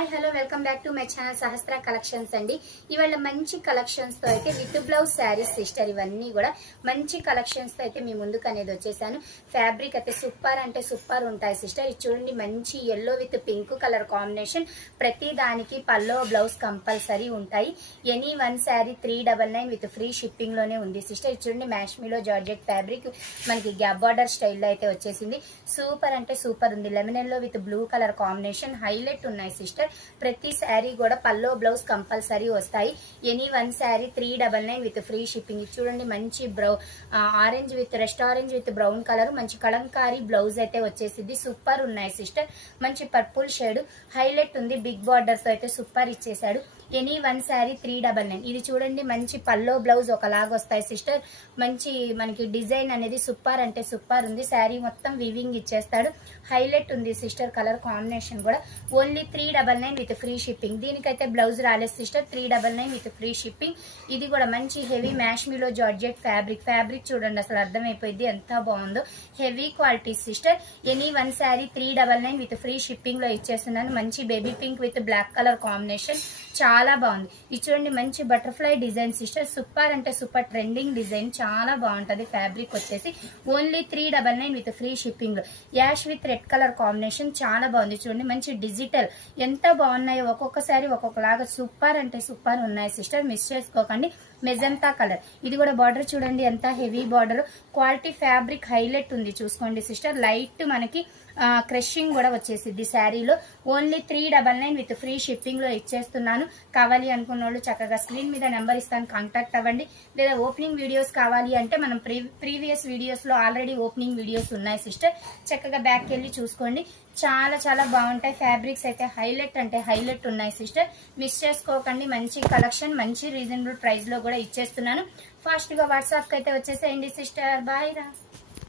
Hi hello welcome back to my channel Sahasra collections అండి. ఇవాళ మంచి కలెక్షన్స్ తో అయితే విత్ బ్లౌజ్ శారీస్ సిస్టర్ ఇవన్నీ కూడా మంచి కలెక్షన్స్ తో అయితే మీ ముందుకు అనేది వచ్చేసాను. ఫ్యాబ్రిక్ అయితే సూపర్ అంటే సూపర్ ఉంటాయి సిస్టర్. ఇది చూడండి మంచి yellow with pink colour combination. ప్రతి దానికి పల్లో బ్లౌజ్ కంపల్సరీ ఉంటాయి. Any one sari 399 with free shipping లోనే ఉంది సిస్టర్. ఇది చూడండి మ్యాష్మీలో జార్జెట్ ఫ్యాబ్రిక్ మనకి గ్యాప్ బార్డర్ స్టైల్లో అయితే వచ్చేసింది. సూపర్ అంటే సూపర్ ఉంది. Lemon yellow with blue colour combination highlight ఉన్నాయి సిస్టర్. ప్రతి శారీ కూడా పల్లో బ్లౌజ్ కంపల్సరీ వస్తాయి. Any one sari 399 with free shipping. చూడండి మంచి orange with rest orange with brown colour మంచి కలంకారీ బ్లౌజ్ అయితే వచ్చేసింది. సూపర్ ఉన్నాయి సిస్టర్. మంచి పర్పుల్ షేడ్ హైలైట్ ఉంది. బిగ్ బార్డర్స్ అయితే సూపర్ ఇచ్చేసాడు. Any one sari 399. ఇది చూడండి మంచి పల్లో బ్లౌజ్ ఒకలాగా వస్తాయి సిస్టర్. మంచి మనకి డిజైన్ అనేది సూపర్ అంటే సూపర్ ఉంది. శారీ మొత్తం వీవింగ్ ఇచ్చేస్తాడు. హైలైట్ ఉంది సిస్టర్. కలర్ కాంబినేషన్ కూడా ఓన్లీ 399 విత్ ఫ్రీ షిప్పింగ్. దీనికైతే బ్లౌజ్ రాలేదు సిస్టర్. 399 with free shipping. ఇది కూడా మంచి హెవీ మ్యాష్మీలో జార్జెట్ ఫ్యాబ్రిక్ చూడండి అసలు అర్థమైపోయింది ఎంత బాగుందో. Heavy quality sister. Any one sari 399 with free shipping లో ఇచ్చేస్తున్నాను. మంచి baby pink with black colour combination చాలా బాగుంది. ఇది చూడండి మంచి బటర్ఫ్లై డిజైన్ సిస్టర్. సూపర్ అంటే సూపర్ ట్రెండింగ్ డిజైన్ చాలా బాగుంటది. ఫ్యాబ్రిక్ వచ్చేసి ఓన్లీ 399 విత్ ఫ్రీ షిప్పింగ్ లో. Ash with red colour combination చాలా బాగుంది. చూడండి మంచి డిజిటల్ ఎంత బాగున్నాయో. ఒక్కొక్కసారి ఒక్కొక్కలాగా సూపర్ అంటే సూపర్ ఉన్నాయి సిస్టర్. మిస్ చేసుకోకండి. Magenta colour. ఇది కూడా బార్డర్ చూడండి ఎంత heavy border. Quality fabric highlight ఉంది చూసుకోండి సిస్టర్. లైట్ మనకి క్రషింగ్ కూడా వచ్చేసింది శారీలో. ఓన్లీ 399 విత్ ఫ్రీ షిప్పింగ్ లో ఇచ్చేస్తున్నాను. కావాలి అనుకున్న వాళ్ళు చక్కగా స్క్రీన్ మీద నెంబర్ ఇస్తాను, కాంటాక్ట్ అవ్వండి. లేదా ఓపెనింగ్ వీడియోస్ కావాలి అంటే మనం ప్రీవియస్ వీడియోస్ లో ఆల్రెడీ ఓపెనింగ్ వీడియోస్ ఉన్నాయి సిస్టర్. చక్కగా బ్యాక్ వెళ్ళి చూసుకోండి. చాలా చాలా బాగుంటాయి. ఫ్యాబ్రిక్స్ అయితే హైలైట్ అంటే హైలైట్ ఉన్నాయి సిస్టర్. మిస్ చేసుకోకండి. మంచి కలెక్షన్ మంచి రీజనబుల్ ప్రైస్ లో కూడా ఇచ్చేస్తున్నాను. ఫాస్ట్ గా వాట్సాప్ కి అయితే వచ్చేసేయండి సిస్టర్. బాయ్ రా.